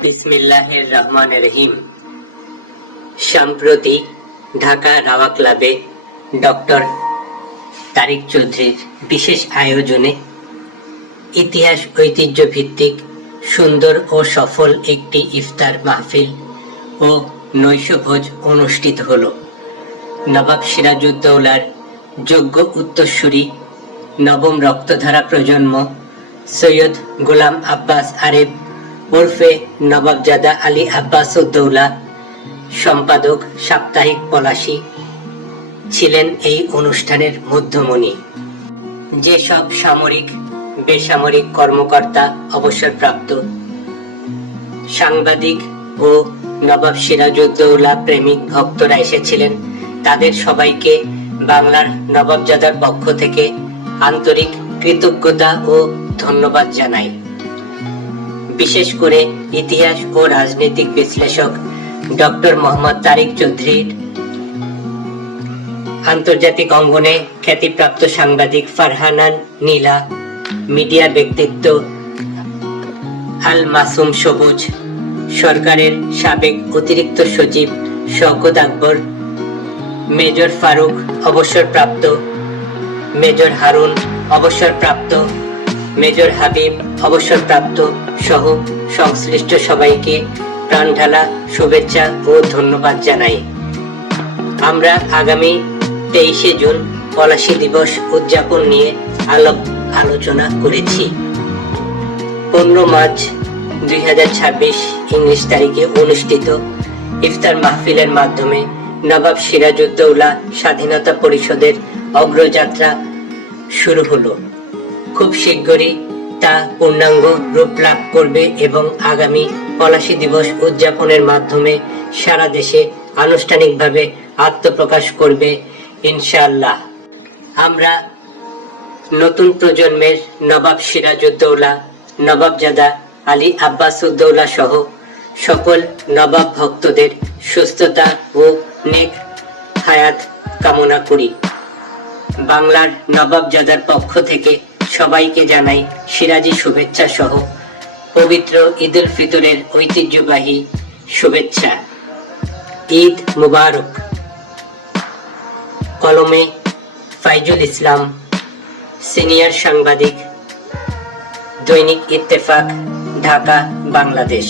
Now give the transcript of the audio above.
বিসমিল্লাহির রহমানির রহিম। সম্প্রতি ঢাকা রাওয়া ক্লাবে ডক্টর তারিক চৌধুরীর বিশেষ আয়োজনে ইতিহাস ঐতিহ্য ভিত্তিক সুন্দর ও সফল একটি ইফতার মাহফিল ও নৈশভোজ অনুষ্ঠিত হল। নবাব সিরাজউদ্দৌলার যোগ্য উত্তরসূরি নবম রক্তধারা প্রজন্ম সৈয়দ গোলাম আব্বাস আরেফ ওরফে নবাবজাদা আলী আব্বাস উদ্দৌলা, সম্পাদক সাপ্তাহিক পলাশী, ছিলেন এই অনুষ্ঠানের মধ্যমণি। যেসব সামরিক বেসামরিক কর্মকর্তা, অবসরপ্রাপ্ত সাংবাদিক ও নবাব সিরাজউদ্দৌলা প্রেমিক ভক্তরা এসেছিলেন, তাদের সবাইকে বাংলার নবাবজাদার পক্ষ থেকে আন্তরিক কৃতজ্ঞতা ও ধন্যবাদ জানাই। বিশেষ করে ইতিহাস ও রাজনৈতিক বিশ্লেষক ডক্টর মোহাম্মদ তারিক চৌধুরীর, আন্তর্জাতিক অঙ্গনে খ্যাতিপ্রাপ্ত সাংবাদিক ফারহানা নীলা, মিডিয়া ব্যক্তিত্ব আল মাসুম সবুজ, সরকারের সাবেক অতিরিক্ত সচিব শওকত আকবর, মেজর ফারুক অবসরপ্রাপ্ত, মেজর হারুন অবসরপ্রাপ্ত, মেজর হাবিব অবসরপ্রাপ্ত সহ সংশ্লিষ্ট সবাইকে প্রাণঢালা শুভেচ্ছা ও ধন্যবাদ জানাই। আমরা আগামী 23শে জুন পলাশী দিবস উদযাপন নিয়ে আলোচনা করেছি। 15 মার্চ 2026 ইংলিশ তারিখে অনুষ্ঠিত ইফতার মাহফিলের মাধ্যমে নবাব সিরাজউদ্দৌলা স্বাধীনতা পরিষদের অগ্রযাত্রা শুরু হলো। খুব শীঘ্রই তা পূর্ণাঙ্গ রূপ লাভ করবে এবং আগামী পলাশী দিবস উদযাপনের মাধ্যমে সারা দেশে আনুষ্ঠানিকভাবে আত্মপ্রকাশ করবে ইনশাআল্লাহ। আমরা নতুন প্রজন্মের নবাব সিরাজউদ্দৌলা, নবাবজাদা আলী আব্বাস উদ্দৌলা সহ সকল নবাব ভক্তদের সুস্থতা ও নেক হায়াত কামনা করি। বাংলার নবাবজাদার পক্ষ থেকে সবাইকে জানাই সিরাজি শুভেচ্ছা সহ পবিত্র ঈদ উল ফিতরের ঐতিহ্যবাহী শুভেচ্ছা। ঈদ মুবারক। কলমে ফাইজুল ইসলাম, সিনিয়র সাংবাদিক, দৈনিক ইত্তেফাক, ঢাকা, বাংলাদেশ।